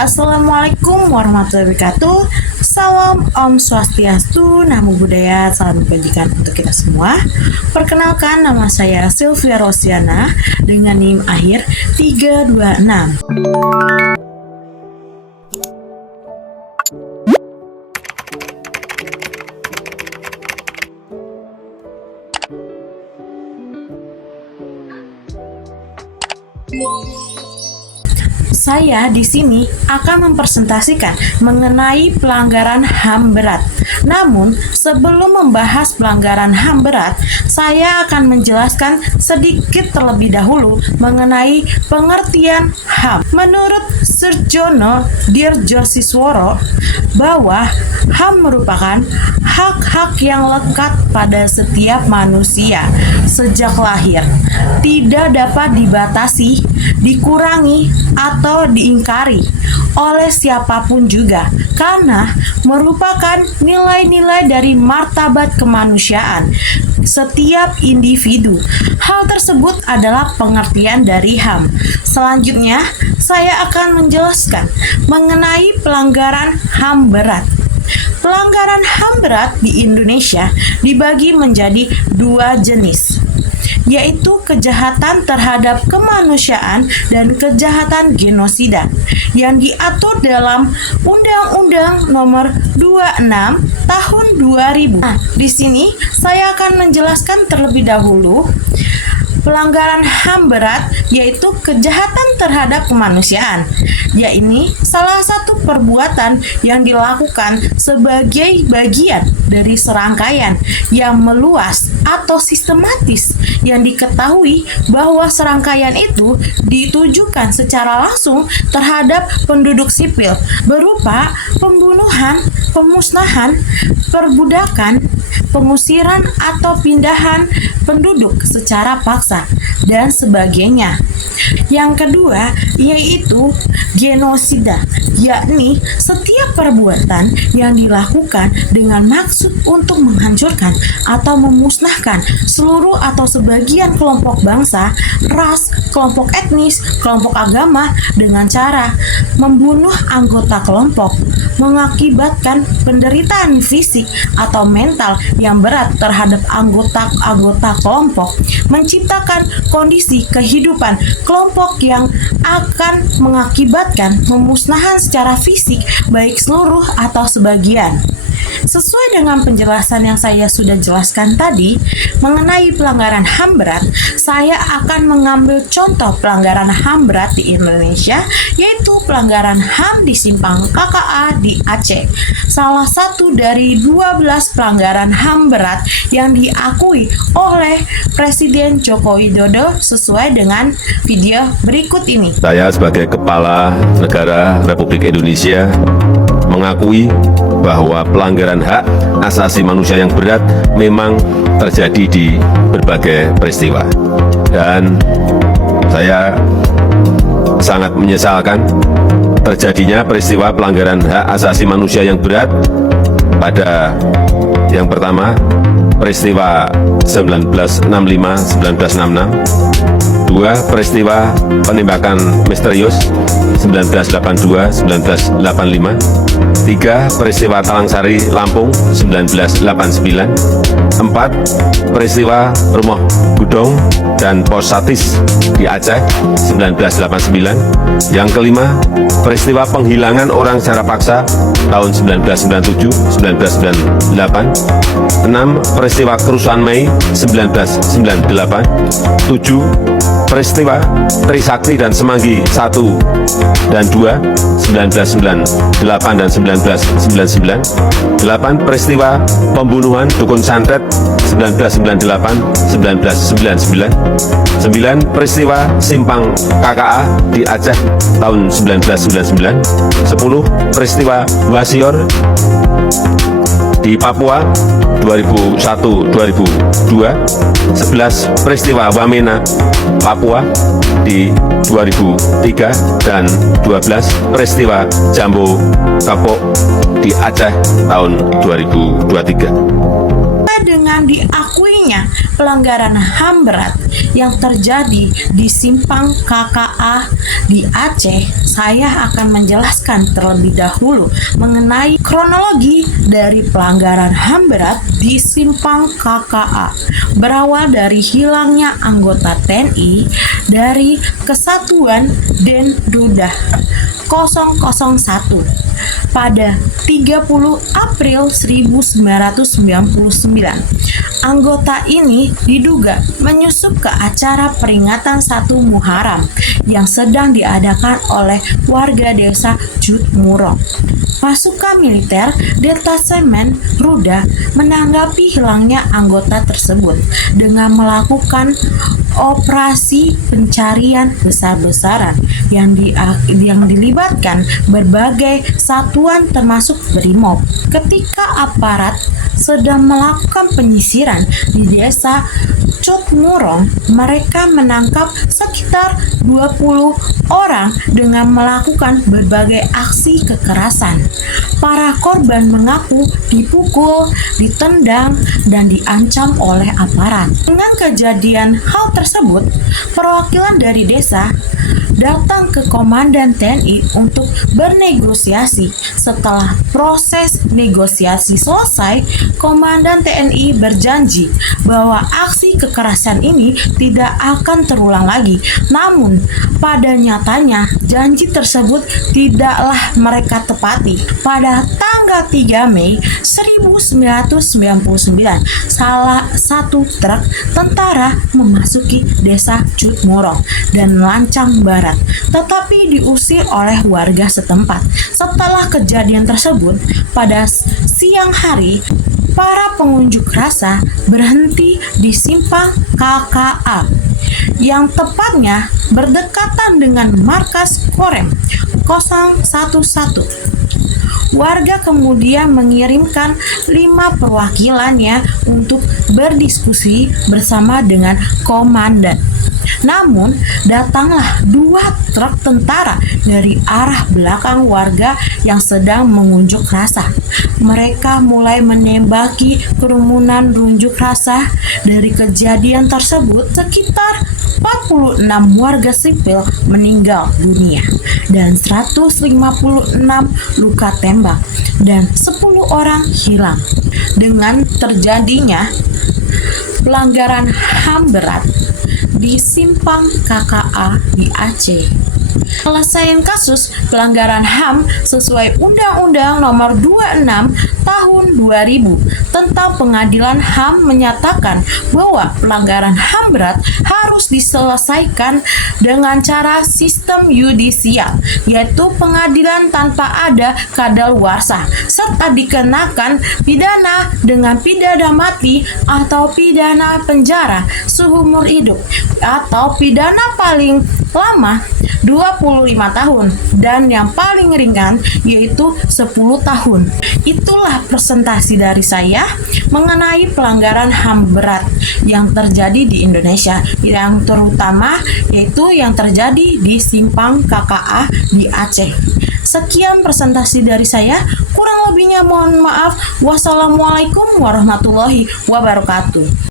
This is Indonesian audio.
Assalamualaikum warahmatullahi wabarakatuh. Salam Om Swastiastu, Namo Buddhaya, salam kebajikan untuk kita semua. Perkenalkan, nama saya Sylvia Rosiana dengan NIM akhir 326. Saya di sini akan mempresentasikan mengenai pelanggaran HAM berat. Namun, sebelum membahas pelanggaran HAM berat, saya akan menjelaskan sedikit terlebih dahulu mengenai pengertian HAM. Menurut Surjono Dirjosisworo, bahwa HAM merupakan hak-hak yang lekat pada setiap manusia sejak lahir, tidak dapat dibatasi, dikurangi, atau diingkari oleh siapapun juga, karena merupakan nilai-nilai dari martabat kemanusiaan setiap individu. Hal tersebut adalah pengertian dari HAM. Selanjutnya, saya akan menjelaskan mengenai pelanggaran HAM berat. Pelanggaran HAM berat di Indonesia dibagi menjadi dua jenis, yaitu kejahatan terhadap kemanusiaan dan kejahatan genosida yang diatur dalam Undang-Undang Nomor 26 Tahun 2000. Nah, di sini saya akan menjelaskan terlebih dahulu pelanggaran HAM berat, yaitu kejahatan terhadap kemanusiaan. Yaitu salah satu perbuatan yang dilakukan sebagai bagian dari serangkaian yang meluas atau sistematis, yang diketahui bahwa serangkaian itu ditujukan secara langsung terhadap penduduk sipil berupa pembunuhan, pemusnahan, perbudakan, pengusiran atau pindahan penduduk secara paksa, dan sebagainya. Yang kedua yaitu genosida, yakni setiap perbuatan yang dilakukan dengan maksud untuk menghancurkan atau memusnahkan seluruh atau sebagian kelompok bangsa, ras, kelompok etnis, kelompok agama dengan cara membunuh anggota kelompok, mengakibatkan penderitaan fisik atau mental yang berat terhadap anggota kelompok, menciptakan kondisi kehidupan kelompok yang akan mengakibatkan pemusnahan secara fisik baik seluruh atau sebagian. Sesuai dengan penjelasan yang saya sudah jelaskan tadi mengenai pelanggaran HAM berat, saya akan mengambil contoh pelanggaran HAM berat di Indonesia, yaitu pelanggaran HAM di Simpang KKA di Aceh. Salah satu dari 12 pelanggaran HAM berat yang diakui oleh Presiden Joko Widodo sesuai dengan video berikut ini. Saya sebagai Kepala Negara Republik Indonesia mengakui bahwa pelanggaran hak asasi manusia yang berat memang terjadi di berbagai peristiwa. Dan saya sangat menyesalkan terjadinya peristiwa pelanggaran hak asasi manusia yang berat pada yang pertama, peristiwa 1965-1966, dua, peristiwa penembakan misterius 1982-1985, tiga, peristiwa Talangsari, Lampung 1989, empat, peristiwa Rumah Gudong dan Pos Satis di Aceh 1989, yang kelima, peristiwa penghilangan orang secara paksa tahun 1997-1998, enam, peristiwa kerusuhan Mei 1998, tujuh, peristiwa Trisakti dan Semanggi 1 dan 2 1998 dan 1999, 8 peristiwa pembunuhan Dukun Santet 1998-1999, 9 peristiwa Simpang KKA di Aceh tahun 1999, 10 peristiwa Wasior di Papua 2001-2002, 11 peristiwa Wamena Papua di 2003, dan 12 peristiwa Jambu Kapok di Aceh tahun 2023. dengan diakuinya pelanggaran HAM berat yang terjadi di Simpang KKA di Aceh, saya akan menjelaskan terlebih dahulu mengenai kronologi dari pelanggaran HAM berat di Simpang KKA. Berawal dari hilangnya anggota TNI dari Kesatuan Dendudah 001 pada 30 April 1999. Anggota ini diduga menyusup ke acara peringatan 1 Muharram yang sedang diadakan oleh warga desa Cutmurong. Pasukan militer Detasemen Ruda menanggapi hilangnya anggota tersebut dengan melakukan operasi pencarian besar-besaran yang dilibatkan berbagai satuan termasuk BRIMOB. Ketika aparat sedang melakukan penyisiran di desa Cutmurong, mereka menangkap sekitar 20 orang dengan melakukan berbagai aksi kekerasan. Para korban mengaku dipukul, ditendang, dan diancam oleh aparat. Dengan kejadian hal tersebut, perwakilan dari desa datang ke Komandan TNI untuk bernegosiasi. Setelah proses negosiasi selesai, Komandan TNI berjanji bahwa aksi kekerasan ini tidak akan terulang lagi. Namun, pada nyatanya, janji tersebut tidaklah mereka tepati. Pada tanggal 3 Mei 1999, salah satu truk tentara memasuki desa Cutmurong dan Lancang Barat, tetapi diusir oleh warga setempat. Setelah kejadian tersebut, pada siang hari, para pengunjuk rasa berhenti di Simpang KKA yang tepatnya berdekatan dengan markas Korem 011. Warga kemudian mengirimkan 5 perwakilannya untuk berdiskusi bersama dengan komandan. Namun, datanglah 2 truk tentara dari arah belakang warga yang sedang mengunjuk rasa. Mereka mulai menembaki kerumunan unjuk rasa. Dari kejadian tersebut, sekitar 46 warga sipil meninggal dunia dan 156 luka tembak dan 10 orang hilang. Dengan terjadinya pelanggaran HAM berat di Simpang KKA di Aceh, penyelesaian kasus pelanggaran HAM sesuai Undang-Undang Nomor 26 Tahun 2000 tentang Pengadilan HAM menyatakan bahwa pelanggaran HAM berat harus diselesaikan dengan cara sistem yudisial, yaitu pengadilan tanpa ada kadaluarsa, serta dikenakan pidana dengan pidana mati atau pidana penjara seumur hidup atau pidana paling lama 25 tahun dan yang paling ringan yaitu 10 tahun. Itulah presentasi dari saya mengenai pelanggaran HAM berat yang terjadi di Indonesia, yang terutama yaitu yang terjadi di Simpang KKA di Aceh. Sekian presentasi dari saya, kurang lebihnya mohon maaf. Wassalamualaikum warahmatullahi wabarakatuh.